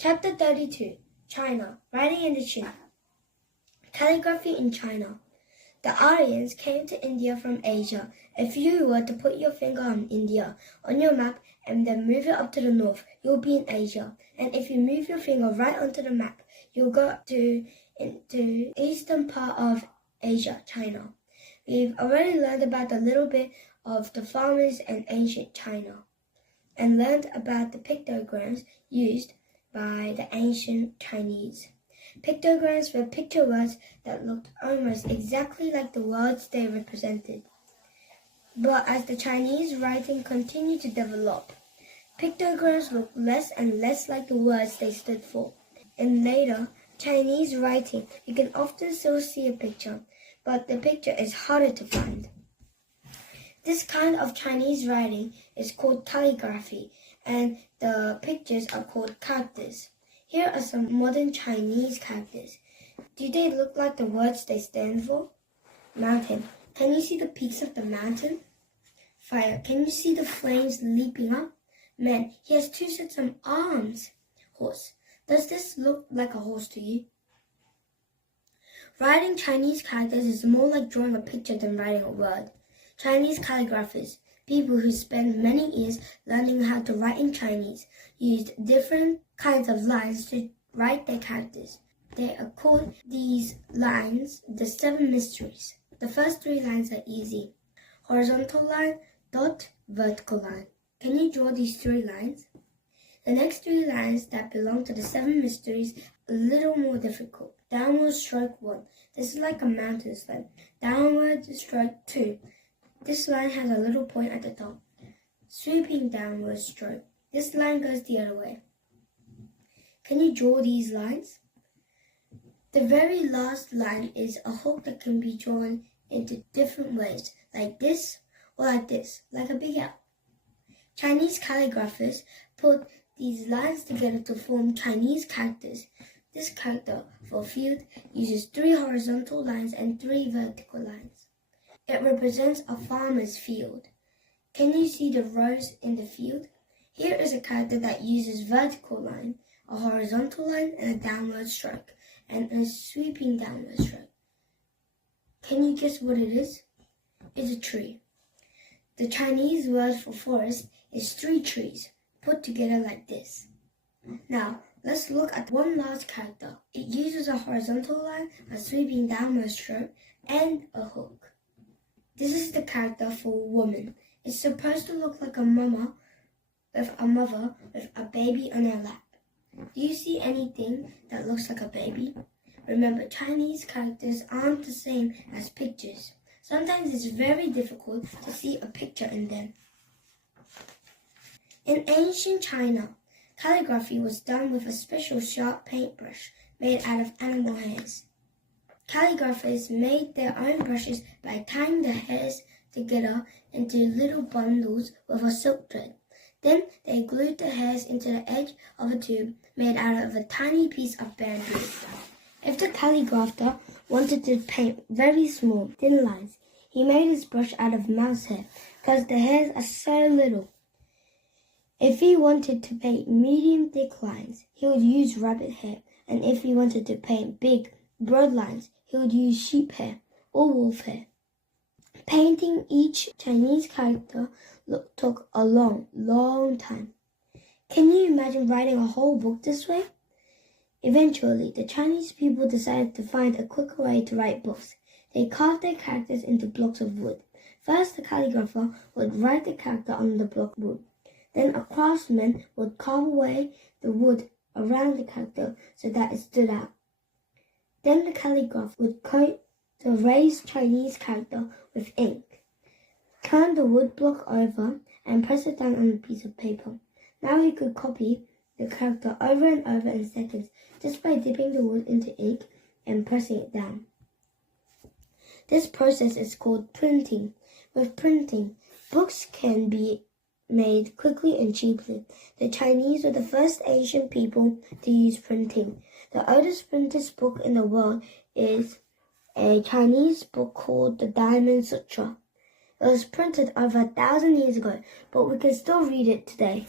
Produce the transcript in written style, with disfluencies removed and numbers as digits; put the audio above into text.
Chapter 32, China, Writing in the Chin. Calligraphy in China. The Aryans came to India from Asia. If you were to put your finger on India on your map and then move it up to the north, you'll be in Asia. And if you move your finger right onto the map, you'll go into eastern part of Asia, China. We've already learned about a little bit of the farmers and ancient China, and learned about the pictograms used by the ancient Chinese. Pictograms were picture words that looked almost exactly like the words they represented. But as the Chinese writing continued to develop, pictograms looked less and less like the words they stood for. In later Chinese writing, you can often still see a picture, but the picture is harder to find. This kind of Chinese writing is called calligraphy, and the pictures are called characters. Here are some modern Chinese characters. Do they look like the words they stand for? Mountain. Can you see the peaks of the mountain? Fire. Can you see the flames leaping up? Man. He has 2 sets of arms. Horse. Does this look like a horse to you? Writing Chinese characters is more like drawing a picture than writing a word. Chinese calligraphers, people who spent many years learning how to write in Chinese, used different kinds of lines to write their characters. They are called these lines the 7 mysteries. The first 3 lines are easy. Horizontal line, dot, vertical line. Can you draw these 3 lines? The next 3 lines that belong to the 7 mysteries are a little more difficult. Downward stroke 1. This is like a mountain slope. Downward stroke 2. This line has a little point at the top. Sweeping downward stroke. This line goes the other way. Can you draw these lines? The very last line is a hook that can be drawn into different ways, like this or like this, like a big L. Chinese calligraphers put these lines together to form Chinese characters. This character for field uses 3 horizontal lines and 3 vertical lines. It represents a farmer's field. Can you see the rows in the field? Here is a character that uses vertical line, a horizontal line, and a downward stroke, and a sweeping downward stroke. Can you guess what it is? It's a tree. The Chinese word for forest is 3 trees, put together like this. Now, let's look at one last character. It uses a horizontal line, a sweeping downward stroke, and a hook. This is the character for woman. It's supposed to look like a mother with a baby on her lap. Do you see anything that looks like a baby? Remember, Chinese characters aren't the same as pictures. Sometimes it's very difficult to see a picture in them. In ancient China, calligraphy was done with a special sharp paintbrush made out of animal hairs. Calligraphers made their own brushes by tying the hairs together into little bundles with a silk thread. Then they glued the hairs into the edge of a tube made out of a tiny piece of bamboo. If the calligrapher wanted to paint very small, thin lines, he made his brush out of mouse hair because the hairs are so little. If he wanted to paint medium thick lines, he would use rabbit hair, and if he wanted to paint big, broad lines, he would use sheep hair or wolf hair. Painting each Chinese character took a long time. Can you imagine writing a whole book this way? Eventually, the Chinese people decided to find a quicker way to write books. They carved their characters into blocks of wood. First, the calligrapher would write the character on the block of wood. Then a craftsman would carve away the wood around the character so that it stood out. Then the calligrapher would coat the raised Chinese character with ink, turn the wood block over, and press it down on a piece of paper. Now he could copy the character over and over in seconds just by dipping the wood into ink and pressing it down. This process is called printing. With printing, books can be made quickly and cheaply. The Chinese were the first Asian people to use printing. The oldest printed book in the world is a Chinese book called the Diamond Sutra. It was printed over 1,000 years ago, but we can still read it today.